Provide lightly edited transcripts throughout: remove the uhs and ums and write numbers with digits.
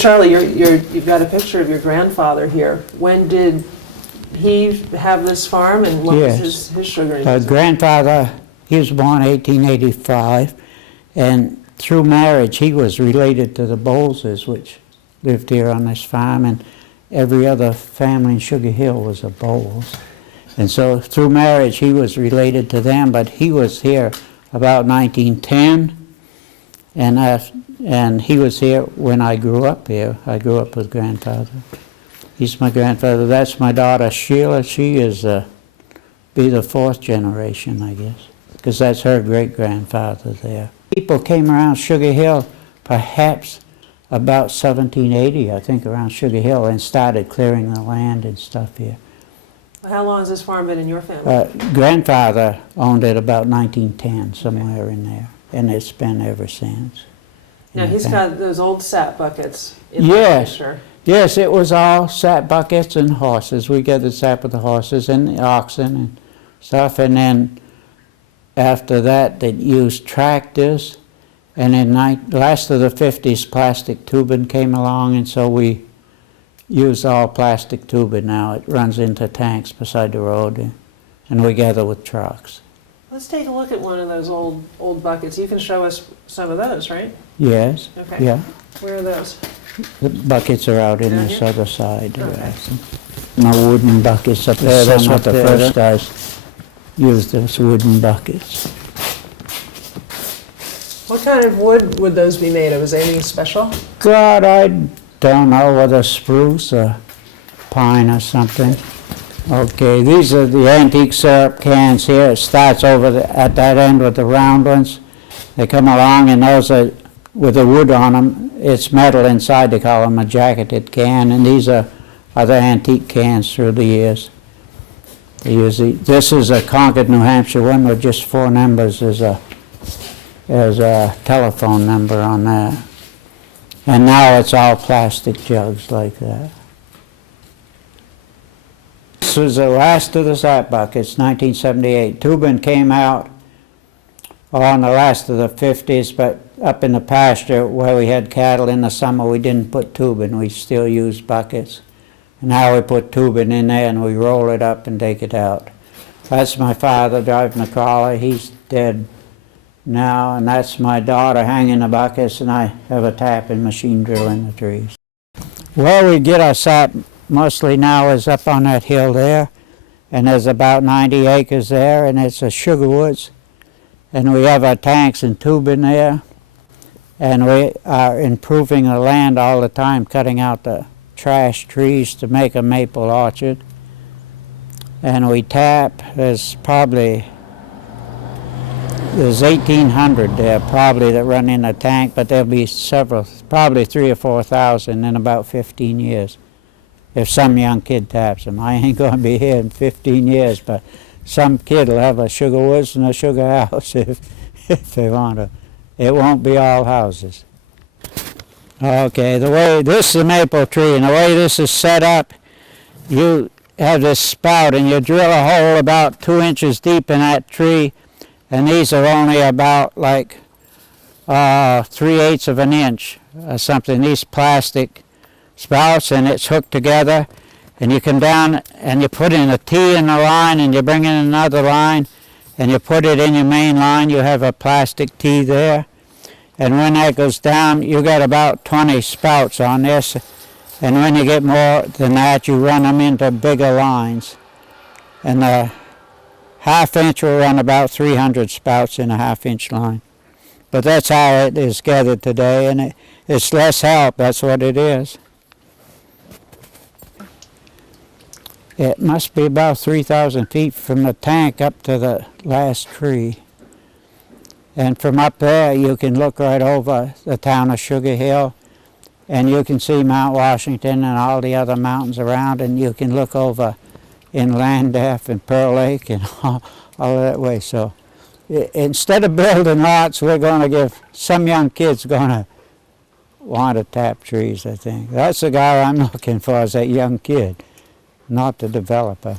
Charlie, you've got a picture of your grandfather here. When did he have this farm, and what was his sugaring business? Grandfather, he was born 1885, and through marriage he was related to the Bowleses, which lived here on this farm, and every other family in Sugar Hill was a Bowles. And so through marriage he was related to them, but he was here about 1910, and he was here when I grew up here. I grew up with grandfather. He's my grandfather. That's my daughter Sheila. She is be the fourth generation, I guess, because that's her great-grandfather there. People came around Sugar Hill perhaps about 1780, I think, around Sugar Hill, and started clearing the land and stuff here. How long has this farm been in your family? Grandfather owned it about 1910, somewhere in there, and it's been ever since. Now, he's got those old sap buckets in Yes. the picture. Yes, it was all sap buckets and horses. We gathered sap with the horses and the oxen and stuff, and then after that they used tractors, and in last of the 50s plastic tubing came along, and so we use all plastic tubing now. It runs into tanks beside the road, and we gather with trucks. Let's take a look at one of those old buckets. You can show us some of those, right? Yes. Okay. Yeah. Where are those? The buckets are out in Down this here? other side. Okay. My wooden buckets up there. That's what the first guys used, those wooden buckets. What kind of wood would those be made of? Is there anything special? God, I don't know, whether spruce or pine or something. Okay, these are the antique syrup cans here. It starts over at that end with the round ones. They come along, and those are with the wood on them. It's metal inside. They call them a jacketed can, and these are other antique cans through the years. They usually, this is a Concord, New Hampshire one with just 4 numbers. There's a telephone number on that. And now it's all plastic jugs like that. This was the last of the sap buckets, 1978. Tubing came out on the last of the 50s, but up in the pasture where we had cattle in the summer, we didn't put tubing. We still used buckets. And now we put tubing in there and we roll it up and take it out. That's my father driving the crawler. He's dead now, and that's my daughter hanging the buckets, and I have a tapping machine drilling the trees. Where we get our sap mostly now is up on that hill there, and there's about 90 acres there, and it's a sugar woods, and we have our tanks and tubing there, and we are improving the land all the time, cutting out the trash trees to make a maple orchard. And we tap. There's 1,800 there probably that run in a tank, but there'll be several, probably 3,000 or 4,000 in about 15 years. If some young kid taps them. I ain't going to be here in 15 years, but some kid will have a sugar woods and a sugar house if they want to. It won't be all houses. Okay, the way this is a maple tree, and the way this is set up, you have this spout, and you drill a hole about 2 inches deep in that tree, and these are only about like 3/8 of an inch or something. These plastic spouts, and it's hooked together, and you come down and you put in a T in the line, and you bring in another line, and you put it in your main line. You have a plastic T there, and when that goes down, you got about 20 spouts on this, and when you get more than that, you run them into bigger lines, and the half-inch will run about 300 spouts in a half-inch line. But that's how it is gathered today, and it's less help. That's what it is. It must be about 3,000 feet from the tank up to the last tree. And from up there, you can look right over the town of Sugar Hill, and you can see Mount Washington and all the other mountains around, and you can look over in Landaff and Pearl Lake and all that way. So instead of building lots, we're going to give some young kids going to want to tap trees, I think. That's the guy I'm looking for, is that young kid, not the developer.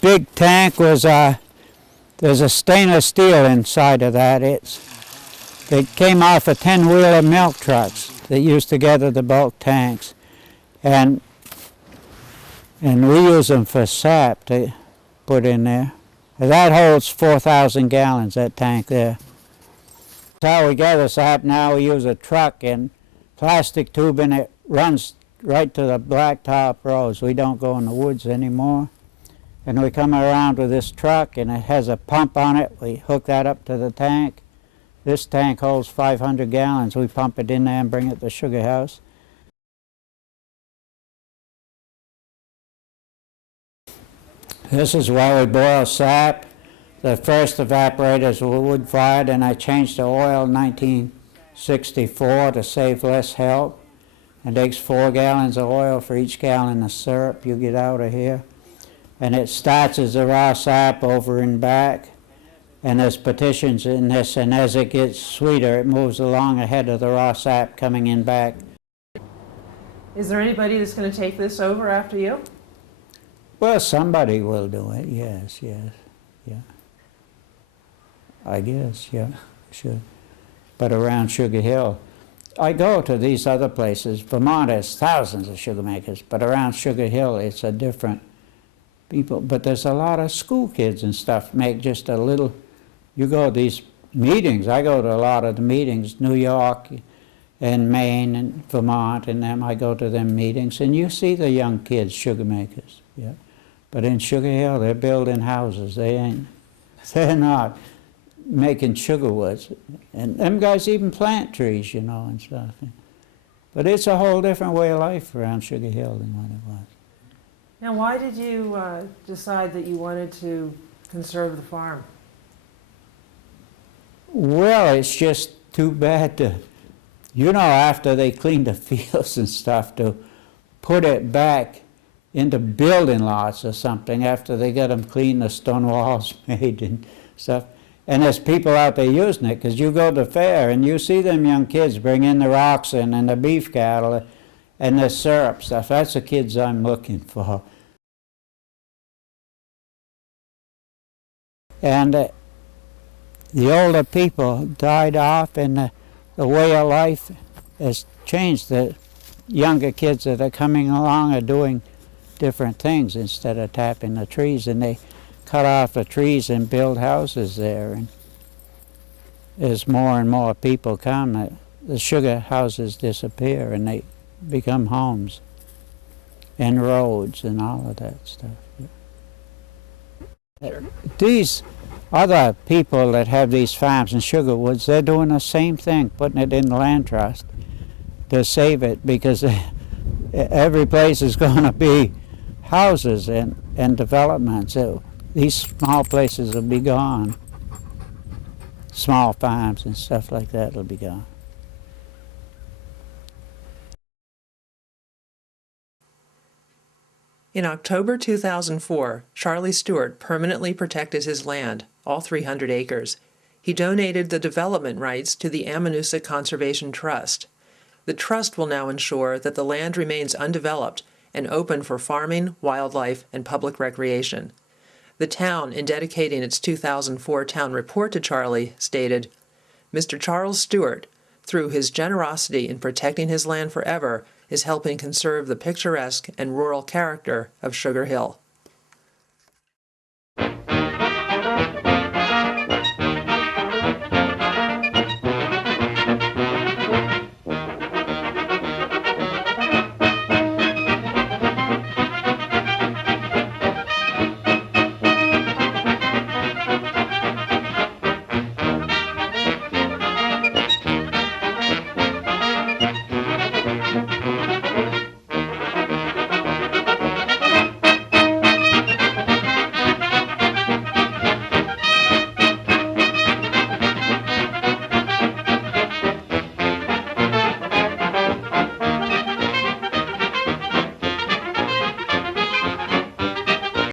Big tank was there's a stainless steel inside of that. It came off of 10-wheeler milk trucks. that used to gather the bulk tanks. And we use them for sap to put in there. That holds 4,000 gallons, that tank there. That's how we gather sap now. We use a truck and plastic tube, and it runs right to the blacktop roads. We don't go in the woods anymore. And we come around with this truck, and it has a pump on it. We hook that up to the tank. This tank holds 500 gallons. We pump it in there and bring it to the sugar house. This is where we boil sap. The first evaporators were wood-fired, and I changed to oil in 1964 to save less help. It takes 4 gallons of oil for each gallon of syrup you get out of here. And it starts as the raw sap over and back, and there's partitions in this, and as it gets sweeter, it moves along ahead of the raw sap coming in back. Is there anybody that's going to take this over after you? Well, somebody will do it, yes, yeah. I guess, yeah, sure. But around Sugar Hill, I go to these other places. Vermont has thousands of sugar makers, but around Sugar Hill, it's a different people. But there's a lot of school kids and stuff make just a little. You go to these meetings. I go to a lot of the meetings, New York and Maine and Vermont and them. I go to them meetings, and you see the young kids, sugar makers, yeah. But in Sugar Hill, they're building houses. They're not making sugar woods. And them guys even plant trees, you know, and stuff. But it's a whole different way of life around Sugar Hill than what it was. Now, why did you decide that you wanted to conserve the farm? Well, it's just too bad to, you know, after they clean the fields and stuff, to put it back into building lots or something after they get them clean, the stone walls made and stuff. And there's people out there using it, because you go to the fair and you see them young kids bring in the oxen and the beef cattle and the syrup stuff. That's the kids I'm looking for. And the older people died off, and the way of life has changed. The younger kids that are coming along are doing different things instead of tapping the trees, and they cut off the trees and build houses there. And as more and more people come, the sugar houses disappear and they become homes and roads and all of that stuff. These other people that have these farms and sugar woods, they're doing the same thing, putting it in the land trust to save it, because every place is going to be houses and developments. These small places will be gone. Small farms and stuff like that will be gone. In October 2004, Charlie Stewart permanently protected his land, all 300 acres. He donated the development rights to the Ammonoosuc Conservation Trust. The trust will now ensure that the land remains undeveloped and open for farming, wildlife, and public recreation. The town, in dedicating its 2004 town report to Charlie, stated, "Mr. Charles Stewart, through his generosity in protecting his land forever, is helping conserve the picturesque and rural character of Sugar Hill."